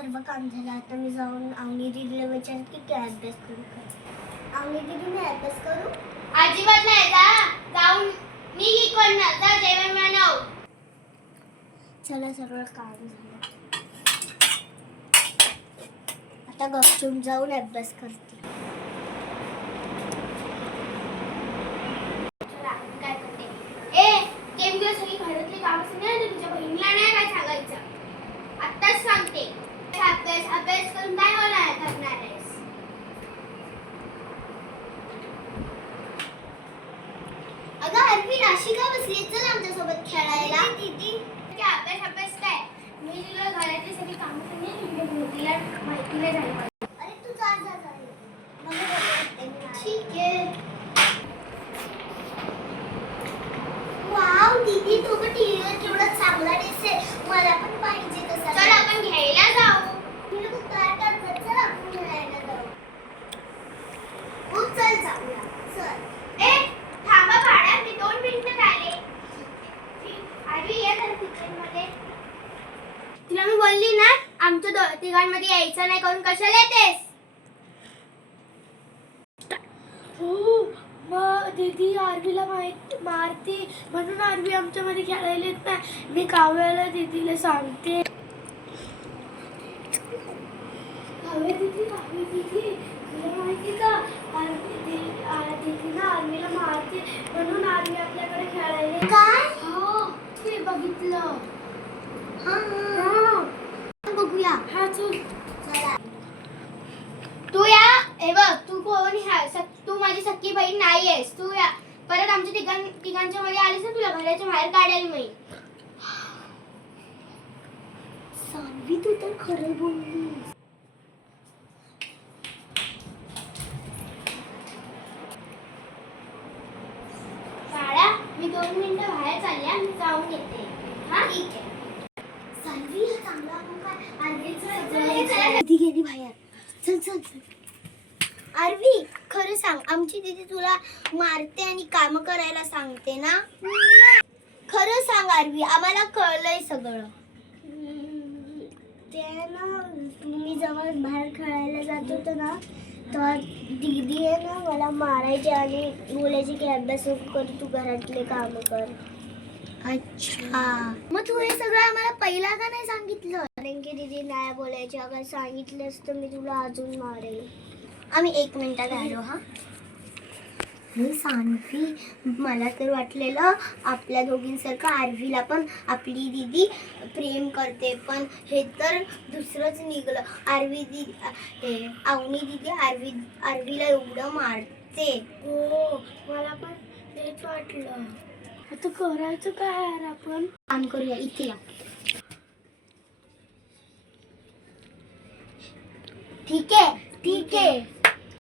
सर्व काम झालं. आता मी जाऊन आवनी दीदीला विचारते की काय अभ्यास करू का. आवनी दीदी, मी अभ्यास करू? अजिबात नाही. जाऊन मी करणार. जा जेवण बनव. चला, सर्व काम झालं. आता गपचूप जाऊन अभ्यास करते. काय करते? ते दिवस सगळी घरातली कामं सांगणार, तुझ्या बहिणीला नाही काय सांगायचं. आत्ताच सांगते. अभ्यास करून काय करणार आहेस? अगं अर्वी, अशी का बसली? चल आमच्यासोबत खेळायला. दीदी अभ्यास काय? मी तुला घरातली सगळी कामं सांगेन, तुझ्या बहिणीला माहिती नाही झाली पाहिजे. अरे तू जा. ठीक आहे. वाव दीदी, तू पण टीव्हीवर केवढा चांगला दिसते. मला पण पाहिजे तसा. चल आपण घ्यायला जाऊ. मी लोक काय करतात? चल आपण खेळायला जाऊ. खूप चल जाऊया. चल. थांबा भाड्या, मी 2 मिनिटात आले. आधी ये तर किचन मध्ये. तुला मी बोलली ना, आमच्या तिघांमध्ये यायचं नाही, करून कशाला येतेस? हो, मग दीदी आरवीला मारते म्हणून आरवी आमच्यामध्ये खेळायला येत नाही. मी काव्याला दीदीला सांगते. काव्य दीदी तुला माहिती का, दीदीला आरवीला मारते म्हणून आरवी आपल्याकडे खेळायला येते. काय? हो, ते बघितलं. हा, बघूया. हा चल. चला. तू या. हे बघ, तू कोण आहे? तू माझी सख्खी बहीण नाही आहेस. तू या परत आमच्या तिघांच्या मध्ये आलीस ना, तुला घराच्या बाहेर काढेल मी. सानवी, तू तर खरं बोललीस. बाळा, मी 2 मिनिटं बाहेर चालले, मी जाऊन येते. हा, ठीक आहे. सानवी, हा चांगला मुख आहे. चला. दीदी गेली बाहेर. चल. आरवी, खरं सांग, आमची दीदी तुला मारते आणि काम करायला सांगते ना? खरं सांग आरवी, आम्हाला कळलंय सगळं. ते ना, मी जेव्हा बाहेर खेळायला जात होतो ना, तर दीदी आहे ना मला मारायची आणि बोलायची की अभ्यास कर, तू घरातले काम कर. अच्छा, मग तू हे सगळं आम्हाला पहिला का नाही सांगितलं? कारण की दीदी नाही बोलायची. अगर सांगितलं असतं मी तुला अजून मारेल. आम्ही 1 मिनिटात आलो. हा सानवी, मला तर वाटलेलं आपल्या दोघींसारखं आरवीला पण आपली दीदी प्रेम करते, पण हे तर दुसरंच निघलं. आवनी दीदी आरवीला एवढं मारते. हो, मला पण तेच वाटलं. आता करायचं काय यार आपण? काम करूया, इथे या. ठीक आहे.